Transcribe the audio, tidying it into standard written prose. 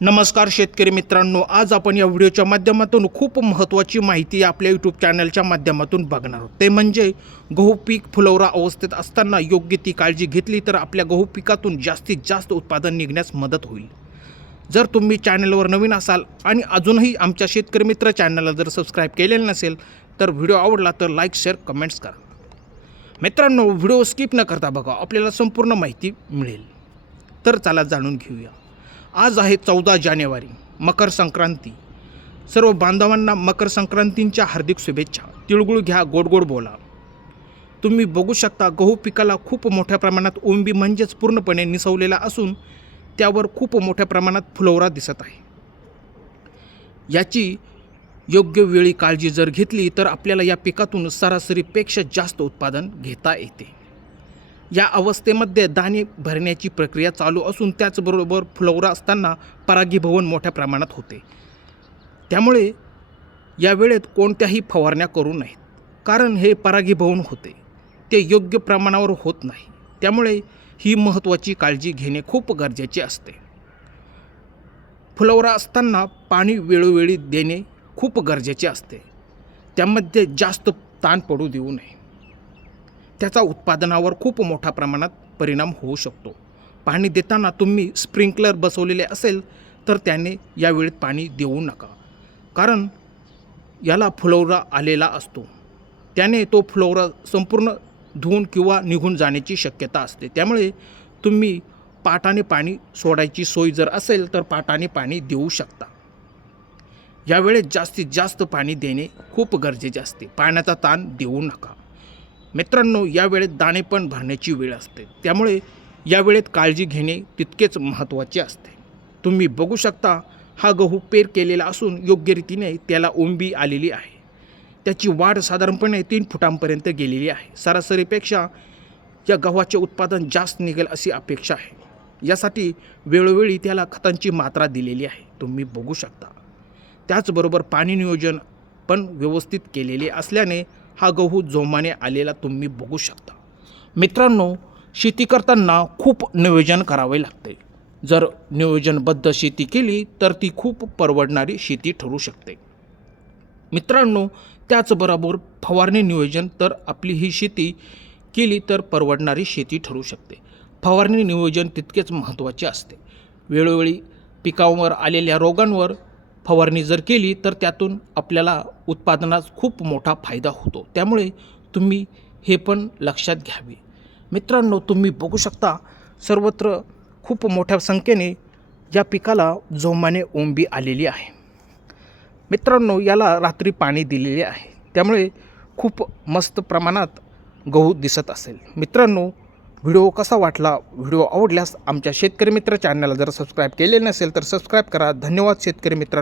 नमस्कार शेतकरी मित्रांनो, आज आपण या व्हिडिओच्या माध्यमातून खूप महत्त्वाची माहिती आपल्या यूट्यूब चॅनलच्या माध्यमातून बघणार आहोत। ते म्हणजे गहू पीक फुलवरा अवस्थेत असताना योग्य ती काळजी घेतली तर आपल्या गहू पिकातून जास्तीत जास्त उत्पादन निघण्यास मदत होईल। जर तुम्ही चॅनलवर नवीन असाल आणि अजूनही आमच्या शेतकरी मित्र चॅनलला जर सबस्क्राईब केलेलं नसेल तर व्हिडिओ आवडला तर लाईक शेअर कमेंट्स करा। मित्रांनो, व्हिडिओ स्किप न करता बघा, आपल्याला संपूर्ण माहिती मिळेल। तर चला जाणून घेऊया। आज आहे 14 जानेवारी, मकर संक्रांती। सर्व बांधवांना मकर संक्रांतीच्या हार्दिक शुभेच्छा। तिळगुळ घ्या, गोड गोड बोला। तुम्ही बघू शकता, गहू पिकाला खूप मोठ्या प्रमाणात ओंबी म्हणजेच पूर्णपणे निसवलेला असून त्यावर खूप मोठ्या प्रमाणात फुलवरा दिसत आहे। याची योग्य वेळी काळजी जर घेतली तर आपल्याला या पिकातून सरासरीपेक्षा जास्त उत्पादन घेता येते। या अवस्थेमध्ये दाणे भरण्याची प्रक्रिया चालू असून त्याचबरोबर फुलवरा असताना परागीभवन मोठ्या प्रमाणात होते। त्यामुळे या वेळेत कोणत्याही फवारण्या करू नयेत, कारण हे परागीभवन होते ते योग्य प्रमाणावर होत नाही। त्यामुळे ही महत्त्वाची काळजी घेणे खूप गरजेचे असते। फुलवरा असताना पाणी वेळोवेळी देणे खूप गरजेचे असते। त्यामध्ये जास्त ताण पडू देऊ नये, त्याचा उत्पादनावर खूप मोठ्या प्रमाणात परिणाम होऊ शकतो। पाणी देताना तुम्ही स्प्रिंकलर बसवलेले असेल तर त्याने या वेळेत पाणी देऊ नका, कारण याला फुलवरा आलेला असतो। त्याने तो फुलवरा संपूर्ण धुवून किंवा निघून जाण्याची शक्यता असते। त्यामुळे तुम्ही पाटाने पाणी सोडायची सोय जर असेल तर पाटाने पाणी देऊ शकता। यावेळेस जास्तीत जास्त पाणी देणे खूप गरजेचे असते, पाण्याचा ताण देऊ नका। मित्रांनो, या वेळेत दाणे पण भरण्याची वेळ असते, त्यामुळे या वेळेत काळजी घेणे तितकेच महत्त्वाचे असते। तुम्ही बघू शकता, हा गहू पेर केलेला असून योग्य रीतीने त्याला ओंबी आलेली आहे। त्याची वाढ साधारणपणे 3 फुटांपर्यंत गेलेली आहे। सरासरीपेक्षा या गव्हाचे उत्पादन जास्त निघेल अशी अपेक्षा आहे। यासाठी वेळोवेळी त्याला खतांची मात्रा दिलेली आहे, तुम्ही बघू शकता। त्याचबरोबर पाणी नियोजन पण व्यवस्थित केलेले असल्याने हा गहू जोमाने आलेला तुम्ही बघू शकता। मित्रांनो, शेती करताना खूप नियोजन करावे लागते। जर नियोजनबद्ध शेती केली तर ती खूप परवडणारी शेती ठरू शकते। मित्रांनो, त्याचबरोबर फवारणी नियोजन तर आपली ही शेती केली तर परवडणारी शेती ठरू शकते। फवारणी नियोजन तितकेच महत्त्वाचे असते। वेळोवेळी पिकांवर आलेल्या रोगांवर फवारणी जर केली तर त्यातून आपल्याला उत्पादनात खूप मोठा फायदा होतो। त्यामुळे तुम्ही हे पण लक्षात घ्यावे। मित्रांनो, तुम्ही बघू शकता, सर्वत्र खूप मोठ्या संख्येने या पिकाला जोमाने ओंबी आलेली आहे। मित्रांनो, याला रात्री पाणी दिलेले आहे, त्यामुळे खूप मस्त प्रमाणात गहू दिसत असेल। मित्रांनो, व्हिडिओ कसा वाटला? व्हिडिओ आवडल्यास आमच्या शेतकरी मित्र चॅनलला जर सबस्क्राईब केले नसेल तर सबस्क्राईब करा। धन्यवाद शेतकरी मित्र।